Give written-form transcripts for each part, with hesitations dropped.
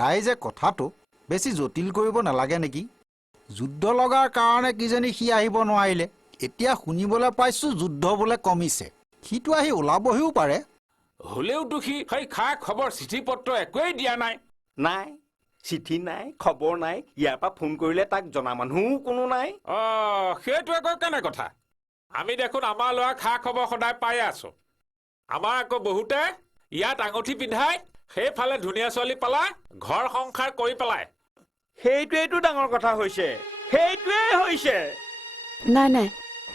ৰাইজে কথাটো বেছি জটিল কৰিব নালাগে নেকি? যুদ্ধ লগাৰ কাৰণে কিজানি সি আহিব নোৱাৰিলে। এতিয়া শুনিবলৈ পাইছোঁ যুদ্ধ বোলে কমিছে। সিটো আহি ওলাবহিও পাৰে। হ'লেওতো সি সেই খা খবৰ চিঠি পত্ৰ একোৱেই দিয়া নাই। নাই, চিঠি নাই, খবৰ নাই। ইয়াৰ পৰা ফোন কৰিলে তাক জনা মানুহো কোনো নাই। সেইটো আকৌ কেনে কথা? আমি দেখোন আমাৰ ল'ৰা খা খবৰ সদায় পাই আছো। আমাৰ আকৌ বহুতে ইয়াত আঙুঠি পিন্ধাই সেইফালে ধুনীয়া ছোৱালী পালা ঘৰ সংসাৰ কৰি পেলাই। সেইটোৱেইটো ডাঙৰ কথা হৈছে, সেইটোৱেই হৈছে। নাই নাই,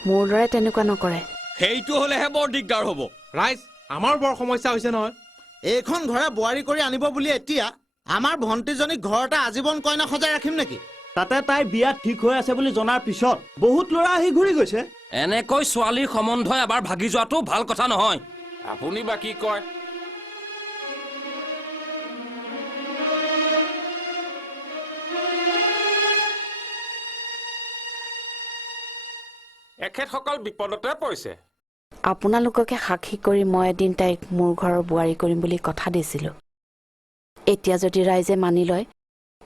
মোৰ দৰে তেনেকুৱা নকৰে। সেইটো হ'লেহে বৰ দিগদাৰ হ'ব। ৰাইজ, আমাৰ বৰ সমস্যা হৈছে নহয়। এইখন ঘৰে বোৱাৰী কৰি আনিব বুলি এতিয়া আমাৰ ভণ্টিজনীক ঘৰতে আজীৱন কইনা সজাই ৰাখিম নেকি? তাতে তাই বিয়া ঠিক হৈ আছে বুলি জনাৰ পিছত বহুত ল'ৰা আহি ঘূৰি গৈছে। এনেকৈ ছোৱালীৰ সম্বন্ধ এবাৰ ভাগি যোৱাটো ভাল কথা নহয়। আপুনি বা কি কয়? এখেতসকল বিপদতে পৰিছে। আপোনালোককে সাক্ষী কৰি মই এদিন তাইক মোৰ ঘৰৰ বোৱাৰী কৰিম বুলি কথা দিছিলোঁ। এতিয়া যদি ৰাইজে মানি লয়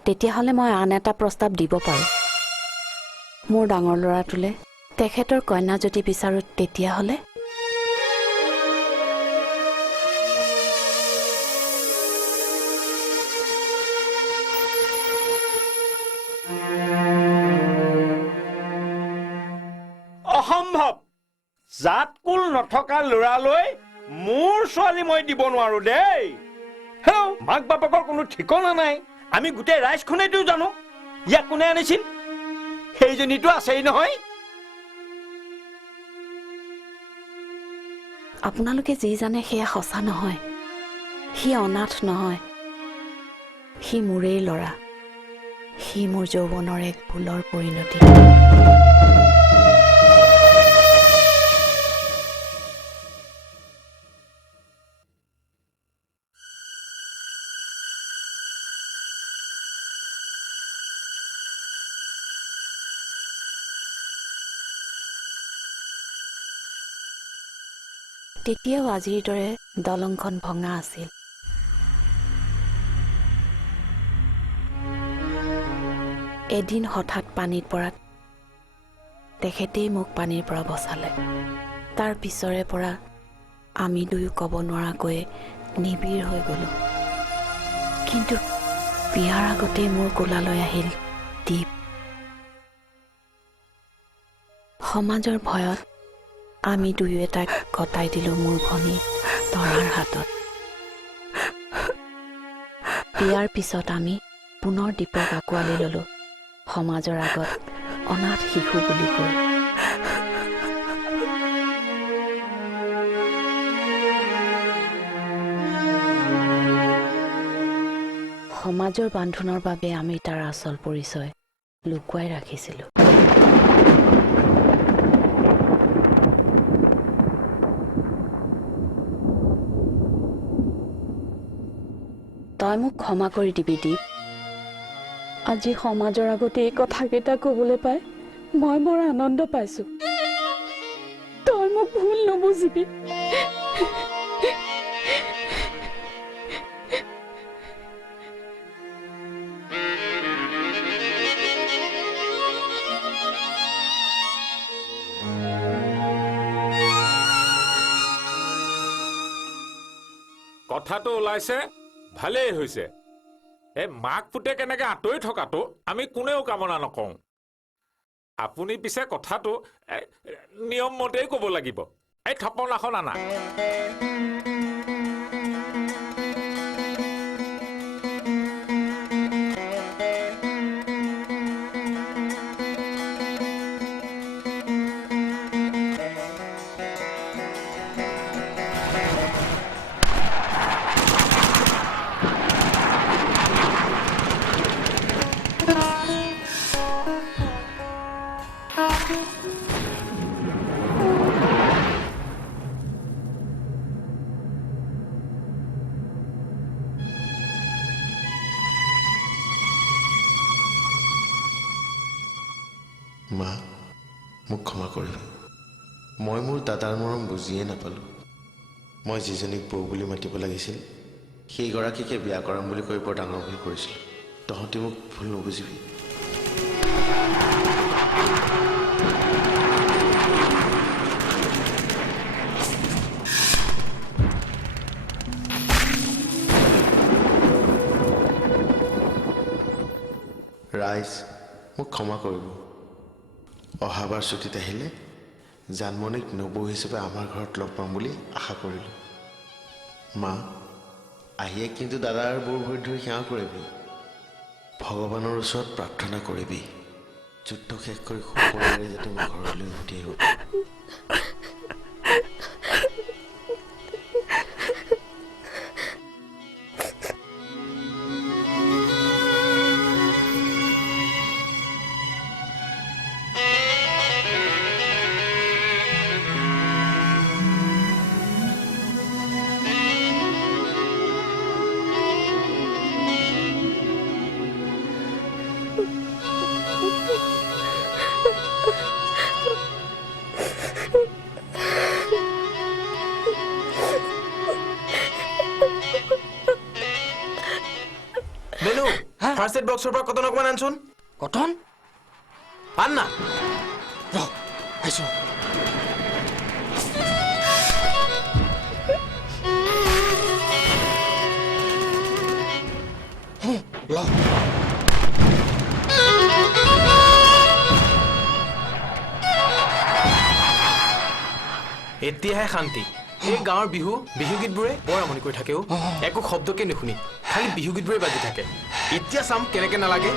তেতিয়াহ'লে মই আন এটা প্ৰস্তাৱ দিব পাৰোঁ। মোৰ ডাঙৰ ল'ৰাটোলে তেখেতৰ কন্যা যদি বিচাৰোঁ তেতিয়াহ'লে অসম্ভৱ। জাত কুল নথকা ল'ৰালৈ মোৰ ছোৱালী মই দিব নোৱাৰো দেই। হেও, মাক বাপেকৰ কোনো ঠিকনা নাই। আমি গোটেই ৰাইজখনেইতো জানো ইয়াক কোনে আনিছিল। সেইজনীতো আছেই নহয়। আপোনালোকে যি জানে সেয়া সঁচা নহয়। সি অনাথ নহয়, সি মোৰেই ল'ৰা। সি মোৰ যৌৱনৰ এক ভুলৰ পৰিণতি। তেতিয়াও আজিৰ দৰে দলংখন ভঙা আছিল। এদিন হঠাৎ পানীত পৰাত তেখেতেই মোক পানীৰ পৰা বচালে। তাৰ পিছৰে পৰা আমি দুয়ো ক'ব নোৱাৰাকৈ নিবিড় হৈ গ'লোঁ। কিন্তু বিয়াৰ আগতেই মোৰ কোলালৈ আহিল দীপ। সমাজৰ ভয়ত আমি দুয়োৱে তাক গতাই দিলোঁ মোৰ ভনী তৰাৰ হাতত। বিয়াৰ পিছত আমি পুনৰ দীপক আঁকোৱালি ল'লোঁ সমাজৰ আগত অনাথ শিশু বুলি কৈ। সমাজৰ বান্ধোনৰ বাবে আমি তাৰ আচল পৰিচয় লুকুৱাই ৰাখিছিলোঁ। তই মোক ক্ষমা কৰি দিবি দীপ। আজি সমাজৰ আগতে এই কথাকেইটা ক'বলৈ পাই মই বৰ আনন্দ পাইছোঁ। তই মোক ভুল নুবুজিবি। কথাটো ওলাইছে ভালেই হৈছে। এই মাক পুতে কেনেকে আঁতৰি থকাটো আমি কোনেও কামনা নকৰোঁ। আপুনি পিছে কথাটো নিয়ম মতেই ক'ব লাগিব। এই থাপনাখন আনা। মা, মোক ক্ষমা কৰিব। মই মোৰ দাদাৰ মৰম বুজিয়ে নাপালোঁ। মই যিজনীক বৌ বুলি মাতিব লাগিছিল সেইগৰাকীকে বিয়া কৰাম বুলি কৈ বৰ ডাঙৰ ভুল কৰিছিলোঁ তহঁতি মোক ভুল নুবুজিবি ৰাইজ মোক ক্ষমা কৰিব অহাবাৰ ছুটীত আহিলে জানমণিক নবৌ হিচাপে আমাৰ ঘৰত লগ পাম বুলি আশা কৰিলোঁ মা আহিয়ে কিন্তু দাদাৰ বৰ ভৰিত ধৰি সেৱা কৰিবি ভগৱানৰ ওচৰত প্ৰাৰ্থনা কৰিবি যুদ্ধ শেষ কৰি সকলোৰে যাতে মই ঘৰলৈ উভতি আহিব বেনু ফাৰ্ষ্ট এড বক্সৰ পৰা কটন অকমান আনচোন কটন আন না আহিছো এতিয়াহে শান্তি এই গাঁৱৰ বিহুগীতবোৰে বৰ আমনি কৰি থাকেও একো শব্দকে নুশুনি খালি বিহুগীতবোৰে বাজি থাকে এতিয়া চাম কেনেকে নালাগে